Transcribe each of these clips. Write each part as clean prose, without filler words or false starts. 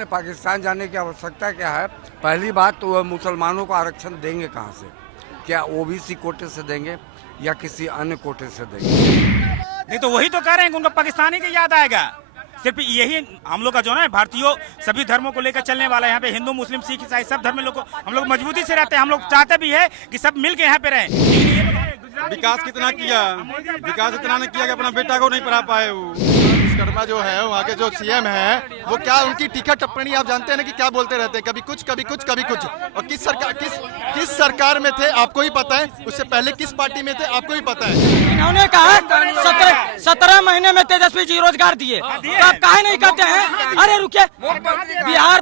नहीं, पाकिस्तान जाने की आवश्यकता क्या है? पहली बात तो वह मुसलमानों को आरक्षण देंगे कहाँ से? क्या ओबीसी कोटे से देंगे या किसी अन्य कोटे से देंगे? नहीं तो वही तो कह रहे हैं कि उनको पाकिस्तानी की याद आएगा। सिर्फ यही हम लोग का जो है भारतीयों सभी धर्मों को लेकर चलने वाला है। यहाँ पे हिंदू मुस्लिम सिख ईसाई सब धर्म लोग हम लोग मजबूती से रहते हैं। हम लोग चाहते भी है कि सब मिल के यहाँ पे रहें। विकास कितना किया, विकास इतना नहीं किया कि अपना बेटा को नहीं पढ़ा पाए। वो विश्वकर्मा जो है वहाँ के जो सीएम है वो क्या उनकी टीका टिप्पणी आप जानते हैं ना कि क्या बोलते रहते हैं, कभी कुछ कभी कुछ कभी कुछ। और किस सरकार में थे आपको ही पता है, उससे पहले किस पार्टी में थे आपको ही पता है। इन्होंने कहा 17 महीने में तेजस्वी जी रोजगार दिए, तो आप काहे नहीं करते हैं? अरे रुकिए, बिहार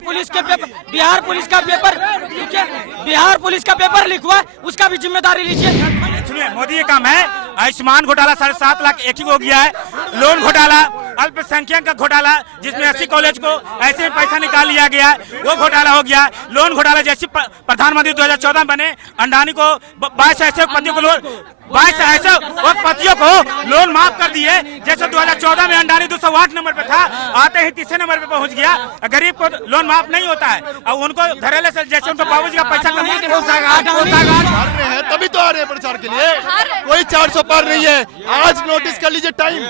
पुलिस का पेपर लिखवा, उसका भी जिम्मेदारी लीजिए। सुनिए, मोदी ये काम है, आयुष्मान घोटाला 7.5 लाख एक ही हो गया है, लोन घोटाला, अल्पसंख्यक का घोटाला जिसमें 80 कॉलेज को ऐसे ही पैसा निकाल लिया गया वो घोटाला हो गया, लोन घोटाला जैसे प्रधानमंत्री 2014 बने, अंडानी को 22 ऐसे पतियों को लोन माफ कर दिए। जैसे 2014 में अंडानी 208 नंबर पे था, आते ही तीसरे नंबर पे पहुंच गया। गरीब को लोन माफ नहीं होता है और उनको धड़ेले से जैसे उनको बाबूजी का पैसा रहे हैं तभी तो आ रहे हैं प्रचार के लिए। कोई 400 पार नहीं है। आज नोटिस कर लीजिए, टाइम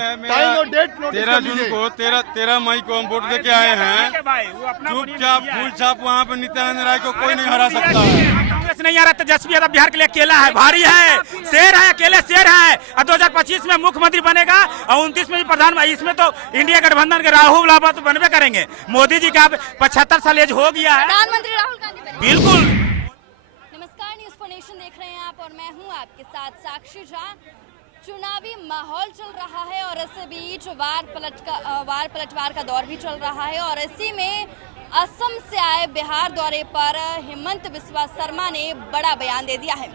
और डेट। 13 जून को 13 मई को हम वोट दे के आए हैं। चुपचाप फूल छाप वहाँ पे नित्यानंद राय को कोई नहीं हरा सकता है। कांग्रेस नहीं आ रहा, तेजस्वी यादव बिहार के लिए अकेला है, भारी है, शेर है, अकेले शेर है। और 2025 में मुख्यमंत्री बनेगा और 29 में भी प्रधानमंत्री। इसमें तो इंडिया गठबंधन के राहुल लाभा तो बनबे करेंगे। मोदी जी का 75 साल एज हो गया है, प्रधानमंत्री राहुल गांधी बिल्कुल। नमस्कार, न्यूज़ फॉर नेशन देख रहे हैं आप और मैं हूं आपके साथ साक्षी झा। चुनावी माहौल चल रहा है और इसी बीच वार पलटवार का दौर भी चल रहा है और इसी में असम से आए बिहार दौरे पर हेमंत बिस्वा शर्मा ने बड़ा बयान दे दिया है।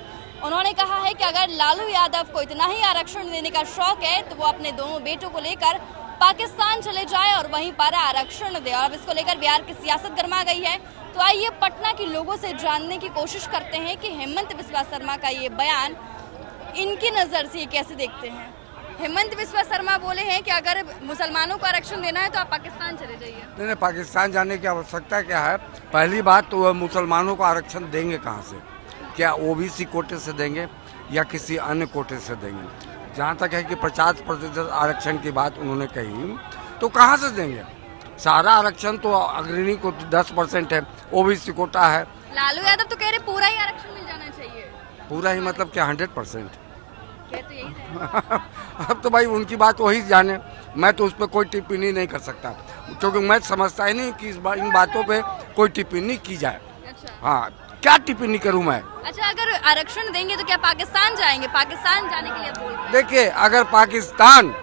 उन्होंने कहा है कि अगर लालू यादव को इतना ही आरक्षण देने का शौक है तो वो अपने दोनों बेटों को लेकर पाकिस्तान चले जाए और वहीं पर आरक्षण दे। और इसको लेकर बिहार की सियासत गर्मा गई है। तो आइए पटना के लोगों से जानने की कोशिश करते हैं कि हेमंत बिस्वा शर्मा का ये बयान इनकी नज़र से कैसे देखते हैं। हेमंत बिस्वा शर्मा बोले हैं कि अगर मुसलमानों को आरक्षण देना है तो आप पाकिस्तान चले जाइए। नहीं, पाकिस्तान जाने की आवश्यकता क्या है? पहली बात तो वह मुसलमानों को आरक्षण देंगे कहाँ से? क्या ओबीसी कोटे से देंगे या किसी अन्य कोटे से देंगे? जहाँ तक है कि 50% आरक्षण की बात उन्होंने कही, तो कहाँ से देंगे? सारा आरक्षण तो अग्रणी को 10% है, ओबीसी कोटा है। लालू यादव तो कह रहे पूरा ही आरक्षण मिल जाना चाहिए। पूरा ही मतलब क्या 100%? कहते यही अब तो भाई उनकी बात वही जाने, मैं तो उस पर कोई टिप्पणी नहीं कर सकता क्योंकि मैं समझता ही नहीं कि इन बातों पे कोई टिप्पणी की जाए। अच्छा। हाँ, क्या टिप्पणी करूं मैं? अच्छा, अगर आरक्षण देंगे तो क्या पाकिस्तान जाएंगे? पाकिस्तान जाने के लिए बोल रहे हैं। देखिए, अगर पाकिस्तान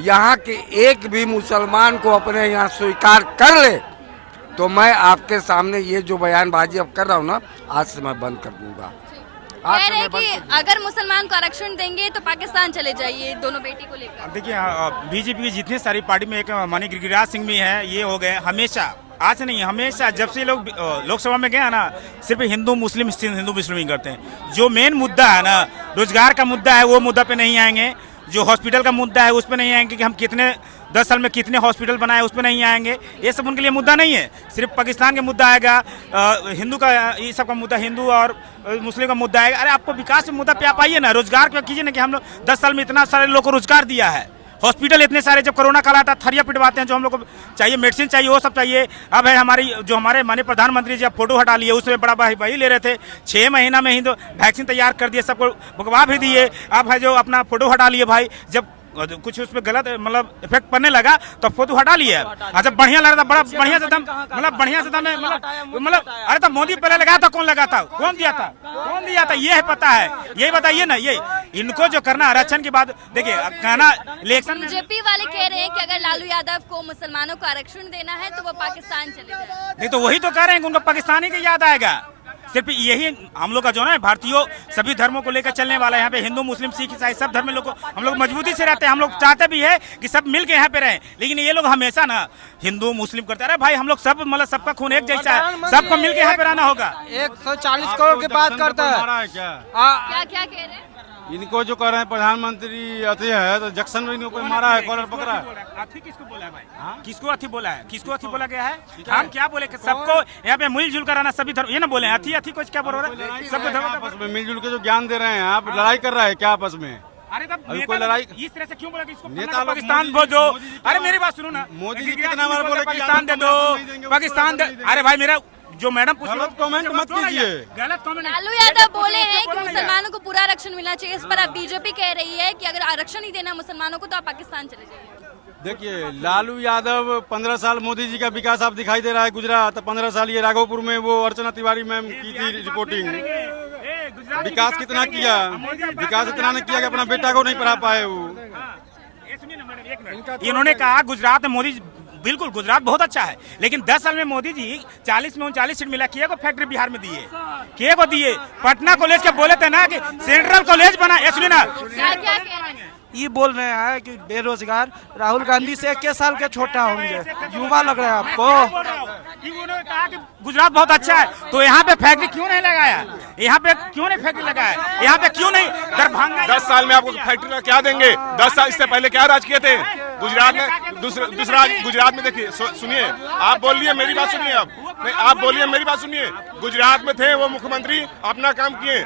यहाँ के एक भी मुसलमान को अपने यहाँ स्वीकार कर ले तो मैं आपके सामने ये जो बयानबाजी अब कर रहा हूँ ना, आज से मैं बंद कर दूंगा। कह रहे हैं कि अगर मुसलमान को आरक्षण देंगे तो पाकिस्तान चले जाइए दोनों बेटी को लेकर। देखिए, बीजेपी की जितनी सारी पार्टी में एक माननीय गिरिराज सिंह भी है, ये हो गए हमेशा, आज नहीं हमेशा जब से लोग लोकसभा में गए ना, सिर्फ हिंदू मुस्लिम ही करते हैं। जो मेन मुद्दा है ना, रोजगार का मुद्दा है, वो मुद्दा पे नहीं आएंगे। जो हॉस्पिटल का मुद्दा है उस पर नहीं आएंगे कि हम कितने 10 साल में कितने हॉस्पिटल बनाए, उस पर नहीं आएंगे। ये सब उनके लिए मुद्दा नहीं है। सिर्फ पाकिस्तान का मुद्दा आएगा, हिंदू का ये सब का मुद्दा, हिंदू और मुस्लिम का मुद्दा आएगा। अरे आपको विकास के मुद्दा पे आप आइए ना, रोजगार पे कीजिए ना कि हम लोग 10 साल में इतना सारे लोगों को रोजगार दिया है। हॉस्पिटल इतने सारे, जब कोरोना काल आता थरिया पिटवाते हैं, जो हम लोग को चाहिए मेडिसिन चाहिए वो सब चाहिए। अब है हमारे माननीय प्रधानमंत्री जब फोटो हटा लिए, उसमें बड़ा भाई ले रहे थे, 6 महीना में ही तो वैक्सीन तैयार कर दिए, सबको भगवा भी दिए। अब है जो अपना फोटो हटा लिए भाई, जब कुछ उसमें गलत मतलब इफेक्ट पड़ने लगा तो फोटो हटा लिया। अच्छा, बढ़िया लग रहा था, बड़ा बढ़िया से दम बढ़िया से दम मतलब अरे तो मोदी पहले लगाया था, कौन लगाता, कौन दिया था ये है पता है? यही बताइए ना। ये इनको जो करना आरक्षण की बात, देखिए कहना इलेक्शन। बीजेपी वाले कह रहे हैं कि अगर लालू यादव को मुसलमानों को आरक्षण देना है तो वो पाकिस्तान चले जाए। नहीं तो वही तो कह रहे हैं कि उनको पाकिस्तानी की याद आएगा। सिर्फ यही हम लोग का जो है भारतीयों सभी धर्मों को लेकर चलने वाला है। यहाँ पे हिंदू मुस्लिम सिख ईसाई सब धर्म लोग हम लोग मजबूती से रहते हैं। हम लोग चाहते भी है कि सब मिल के यहाँ पे रहें, लेकिन ये लोग हमेशा ना हिंदू मुस्लिम करते हैं। अरे भाई, हम लोग सब मतलब सबका खून एक जैसा है, सबको मिल के यहाँ पे रहना होगा। 140 करोड़ की बात करता है। क्या कह रहे हैं? इनको जो कह रहे हैं प्रधानमंत्री अति है तो जंक्शन में इनको कोई मारा है, कॉलर पकड़ा है। अथी किसको बोला है भाई? किसको अथी बोला है? किसको अथी बोला गया है? हम क्या बोले कि सबको यहाँ पे मिलजुल कर आना, सभी धर्म, ये ना बोले अथी अथी कुछ क्या बोल रहा है? सबको धर्म आपस में मिलजुल के जो ज्ञान दे रहे हैं, आप लड़ाई कर रहे हैं क्या आपस में? अरे तब अभी नेता कोई लड़ाई इस तरह से क्यों बोला कि इसको नेता लोग पाकिस्तान मोदी जो जी- अरे मेरी बात सुनो ना, मोदी जी कितना बार बोले कि पाकिस्तान दे आपको दो, नहीं देंगे, पाकिस्तान दे। अरे भाई मेरा जो मैडम पूछ रही गलत कमेंट मत कीजिए। गलत कमेंट। लालू यादव बोले हैं कि मुसलमानों को पूरा आरक्षण मिलना चाहिए। इस पर अब बीजेपी कह रही है कि अगर आरक्षण ही देना मुसलमानों को तो आप पाकिस्तान चले जाइए। देखिए, लालू यादव 15 साल मोदी जी का विकास आप दिखाई दे रहा है गुजरात, 15 साल ये राघोपुर में वो अर्चना तिवारी मैम की थी रिपोर्टिंग। विकास कितना किया? विकास इतना नहीं किया कि अपना बेटा को नहीं पढ़ा पाए वो। इन्होंने कहा गुजरात में मोदी, बिल्कुल गुजरात बहुत अच्छा है, लेकिन 10 साल में मोदी जी 40 में 39 सीट मिला, किए को फैक्ट्री बिहार में दिए, किए को दिए। पटना कॉलेज के बोले थे ना कि सेंट्रल कॉलेज बना, सुनिए ना, क्या क्या कह रहे हैं? ये बोल रहे हैं कि बेरोजगार राहुल गांधी से 21 साल के छोटा होंगे, युवा लग रहा है आपको। कि उन्होंने कहा कि गुजरात बहुत अच्छा है, तो यहाँ पे फैक्ट्री क्यों नहीं लगाया? यहाँ पे क्यों नहीं फैक्ट्री लगाया? यहाँ पे क्यों नहीं दरभंगा? 10 साल में आपको फैक्ट्री का क्या देंगे? 10 साल इससे पहले क्या राज किए थे गुजरात में? दूसरा गुजरात में देखिए, सुनिए, आप बोलिए, मेरी बात सुनिए, आप बोलिए, मेरी बात सुनिए। गुजरात में थे वो मुख्यमंत्री, अपना काम किए।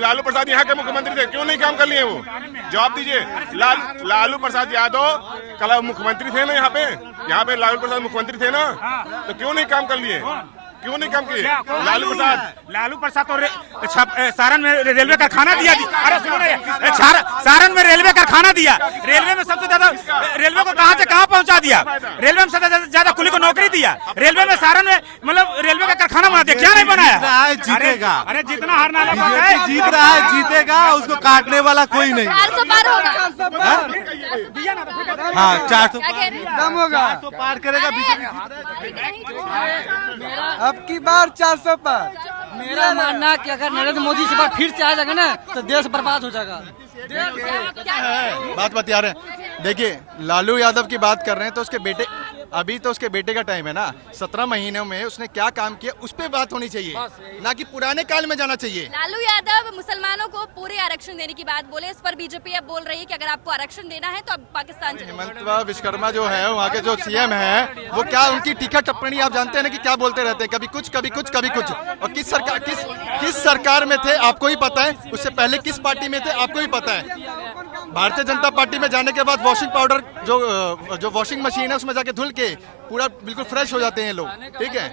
लालू प्रसाद यहाँ के मुख्यमंत्री थे, क्यों नहीं काम कर लिए वो? जवाब दीजिए। लालू प्रसाद यादव कल मुख्यमंत्री थे ना यहाँ पे लालू प्रसाद मुख्यमंत्री थे ना, तो क्यों नहीं काम कर लिए? क्यों नहीं काम किए? लालू प्रसाद तो सारण में रेलवे कारखाना दिया। अरे सुनो ना, सारण में रेलवे कारखाना दिया, रेलवे में सबसे ज्यादा, रेलवे को कहां से कहां पहुंचा दिया, रेलवे में सबसे ज्यादा कुली को नौकरी दिया, रेलवे में सारण में, मतलब रेलवे का कारखाना बना दिया, क्या नहीं बनाया? जीतेगा, अरे जितना हारना है, जीत रहा है, जीतेगा, उसको काटने वाला कोई नहीं। 400 पार होगा। हाँ, 400 क्या कह रहे हैं? दम होगा, तो पार करेगा अब की बार 400 पर। मेरा मानना है कि अगर नरेंद्र मोदी इस बार फिर से आ जाएगा ना तो देश बर्बाद हो जाएगा। बात बता रहे हैं। देखिए, लालू यादव की बात कर रहे हैं तो उसके बेटे, अभी तो उसके बेटे का टाइम है ना, 17 महीनों में उसने क्या काम किया उस पे बात होनी चाहिए, ना कि पुराने काल में जाना चाहिए। लालू यादव मुसलमानों को पूरे आरक्षण देने की बात बोले, इस पर बीजेपी अब बोल रही है कि अगर आपको आरक्षण देना है तो अब पाकिस्तान चले जाइए। हेमंत विश्वकर्मा जो है वहाँ के जो सीएम है, वो क्या उनकी तीखा टिप्पणी आप जानते हैं ना कि क्या बोलते रहते हैं, कभी कुछ कभी कुछ कभी कुछ। और किस सरकार में थे आपको ही पता है, उससे पहले किस पार्टी में थे आपको ही पता है। भारतीय जनता पार्टी में जाने के बाद वॉशिंग पाउडर जो वॉशिंग मशीन है उसमें जाके धुल के पूरा बिल्कुल फ्रेश हो जाते हैं लोग, ठीक है?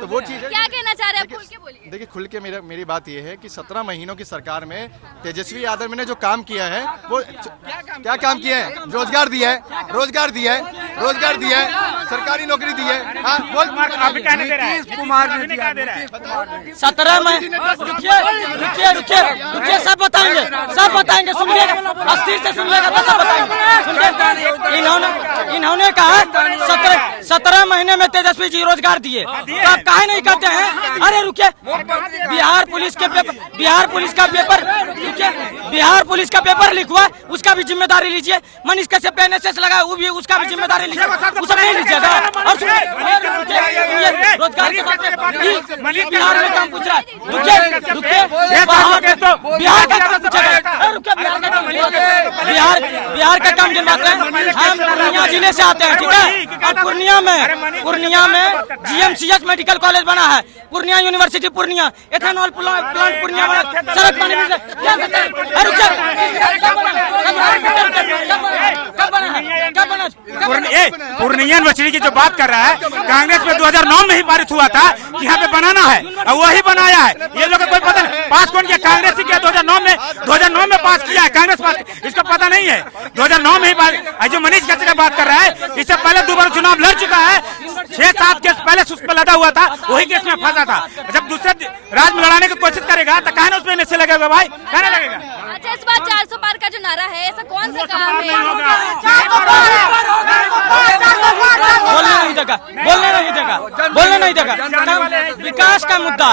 तो वो चीज है। क्या कहना चाह रहे हैं, खुल के बोलिए। देखिए, खुल के मेरी बात ये है कि 17 महीनों की सरकार में तेजस्वी यादव ने जो काम किया है, वो क्या काम किया है? रोजगार दिया है, रोजगार दिया है, रोजगार दिया है, सरकारी नौकरी दी है। हाँ, बोल। अभी कहने दे रहा है, कुमार ने अभी नहीं कहा दे रहा है। 17 महीने, रुकिए, सब बताएंगे, सुनिए, अस्थिर से सुनिएगा तो सब बताएंगे। इन्होंने कहा 17 महीने में तेजस्वी जी रोजगार दिए, तो आप काहे नहीं करते हैं? अरे रुकिए, बिहार पुलिस का पेपर लीक हुआ, उसका भी जिम्मेदारी लीजिए। मनीष कश्यप एनएसएस लगा, वो भी, उसका भी जिम्मेदारी लीजिए, उसे नहीं लीजिएगा। और सुनिए, रोजगार के बाद बिहार में काम पूछ रहा है, रुकिए, बिहार का काम पूछेगा, बिहार का काम गिनवाते हैं। हम पूर्णिया जिले से आते हैं, ठीक है? और पूर्णिया में जीएमसीएच मेडिकल कॉलेज बना है, Purnia university Purnia, ethanol plant Purnia बना, सड़क पानी पूर्णिया यूनिवर्सिटी की जो बात कर रहा है, कांग्रेस में 2009 में ही पारित हुआ था कि यहाँ पे बनाना है, और वही बनाया है। ये लोग को कोई पता नहीं, पास कौन किया? कांग्रेस ही किया। 2009 में पास किया है, कांग्रेस पास, इसको पता नहीं है। 2009 में ही पास। जो मनीष कश्यप की बात कर रहा है, इससे पहले 2 बार चुनाव लड़ चुका है, 6-7 केस पहले उस पर लदा हुआ था, वही केस में फंसा था। जब दूसरे राज्य में लड़ाने की कोशिश करेगा तो कहना उसमें नशे लगेगा भाई, कहने लगेगा। अच्छा, इस बार 400 पार का जो नारा है, ऐसा कौन सा काम है? बोलने नहीं देगा। विकास का मुद्दा,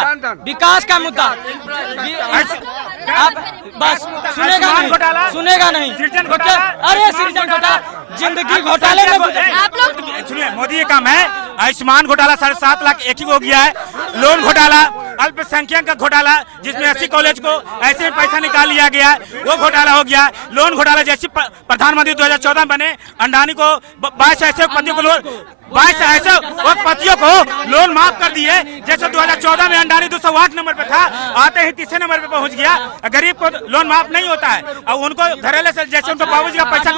आप बस सुनेगा नहीं। अरे सृजन घोटाला, जिंदगी घोटाले में आप लोग सुनिए, मोदी ये काम है, आयुष्मान घोटाला 7.5 लाख एक ही हो गया है, लोन घोटाला, अल्पसंख्यक का घोटाला, जिसमें 80 कॉलेज को ऐसे पैसा निकाल लिया गया, वो घोटाला हो गया। लोन घोटाला, जैसे प्रधानमंत्री 2014 बने, अंडानी को 22 ऐसे पतियों को लोन माफ कर दिए। जैसे 2014 में अंडानी 208 नंबर पे था, आते ही 30 नंबर पे पहुंच गया। गरीब को लोन माफ नहीं होता है, और उनको घरेले से जैसे उनको बाबूजी का पैसा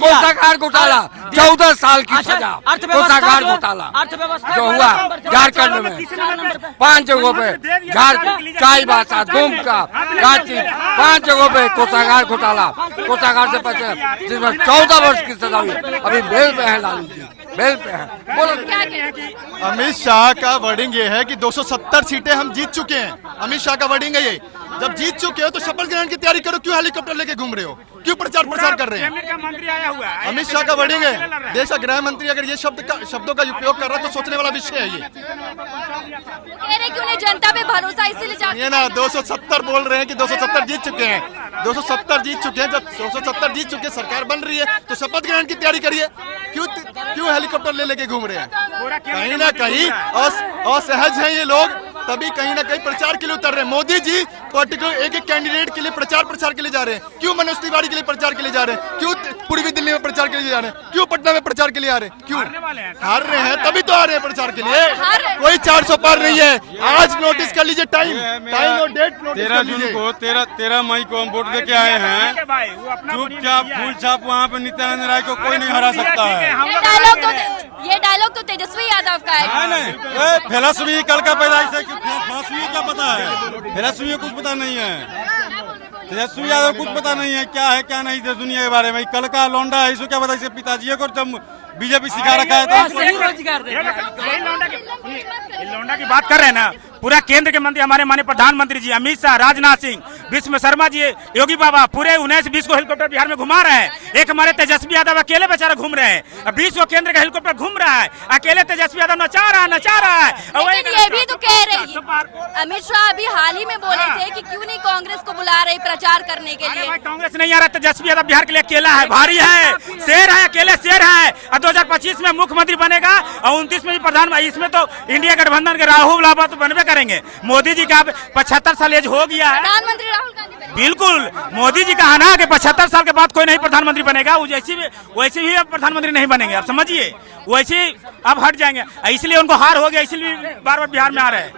कोषागार घोटाला 14 साल की सजा, कोषागार घोटाला जो हुआ झारखंड में 5 जगहों पे, चाईबासा, दुमका, रांची, 5 जगहों पे कोषागार घोटाला, कोषागार से पैसे, जिसमें 14 वर्ष की सजा हुई। अभी बेल पे है लालू जी, बेल पे है। बोलो क्या कहते अमित शाह का वर्डिंग ये है कि 270 सीटें हम जीत चुके हैं। अमित शाह का वर्डिंग है ये, जब जीत चुके हो तो शपथ ग्रहण की तैयारी करो, क्यों हेलीकॉप्टर लेके घूम रहे हो, क्यों प्रचार प्रसार कर रहे हैं? मंत्री आया हुआ है, अमित शाह का वर्डिंग है, देश का गृह मंत्री अगर ये शब्दों का उपयोग कर रहा है तो सोचने वाला विषय है ये। कह रहे क्यों नहीं जनता पे भरोसा, इसीलिए ये ना 270 बोल रहे हैं कि 270 जीत चुके हैं, 270 जीत चुके हैं। जब 270 जीत चुके हैं, सरकार बन रही है, तो शपथ ग्रहण की तैयारी करिए, क्यों हेलीकॉप्टर लेके घूम रहे हैं? कहीं ना कहीं असहज हैं ये लोग, तभी कहीं ना कहीं प्रचार के लिए उतर रहे हैं। मोदी जी पर्टिकुलर एक कैंडिडेट के लिए प्रचार के लिए जा रहे हैं, क्यों मनोज तिवारी के लिए प्रचार के लिए जा रहे हैं, क्यों पूर्वी दिल्ली में प्रचार के लिए जा रहे हैं, क्यों पटना में प्रचार के लिए आ रहे हैं, क्यों हार रहे हैं? तभी तो आ रहे हैं प्रचार के लिए। कोई 400 पार नहीं है। आज नोटिस कर लीजिए, टाइम और डेट नोटिस कर लीजिए। 13 मई को हम वोट देके आए हैं। चुपचाप फूल छाप वहाँ पे नित्यानंद राय को कोई नहीं हरा सकता है। ये डायलॉग तो तेजस्वी यादव का है। नहीं, फिलॉसफी कल का पैदाइश है, फिलॉसफी क्या पता है? फिलॉसफी को कुछ पता नहीं है, तेजस्वी यादव कुछ पता नहीं है क्या है क्या नहीं देश दुनिया के बारे में। कल का लौंडा है, इसको क्या पता? इसे पिताजी को जब बीजेपी सिखा रखा है तो लौंडा की बात कर रहे हैं ना। पूरा केंद्र के मंत्री, हमारे माननीय प्रधानमंत्री जी, अमित शाह, राजनाथ सिंह, विश्व शर्मा जी, योगी बाबा, पूरे 19-20 को हेलीकॉप्टर बिहार में घुमा रहे हैं। एक हमारे तेजस्वी यादव अकेले बेचारा घूम रहे हैं, 20 को केंद्र का हेलीकॉप्टर घूम रहा है, अकेले तेजस्वी यादव नचा रहा है। लेकिन ये भी तो कह रही है, अमित शाह अभी हाल ही में बोले थे कि क्यों नहीं कांग्रेस को बुला रही प्रचार करने के लिए। कांग्रेस नहीं आ रहा, तेजस्वी यादव बिहार के लिए अकेला है, भारी है, शेर है, अकेले शेर है। और 2025 में मुख्यमंत्री बनेगा, और 29 में प्रधानमंत्री। इसमें तो इंडिया गठबंधन के राहुल लाभा तो बनबे करेंगे। मोदी जी का 75 साल एज हो गया है, प्रधानमंत्री राहुल गांधी। बिल्कुल, मोदी जी का है ना कि 75 साल के बाद कोई नहीं प्रधानमंत्री बनेगा। वैसे भी अब प्रधानमंत्री नहीं बनेंगे, आप समझिए, वैसे अब हट जाएंगे। इसलिए उनको हार हो गया, इसलिए बार बार बिहार में आ रहे हैं।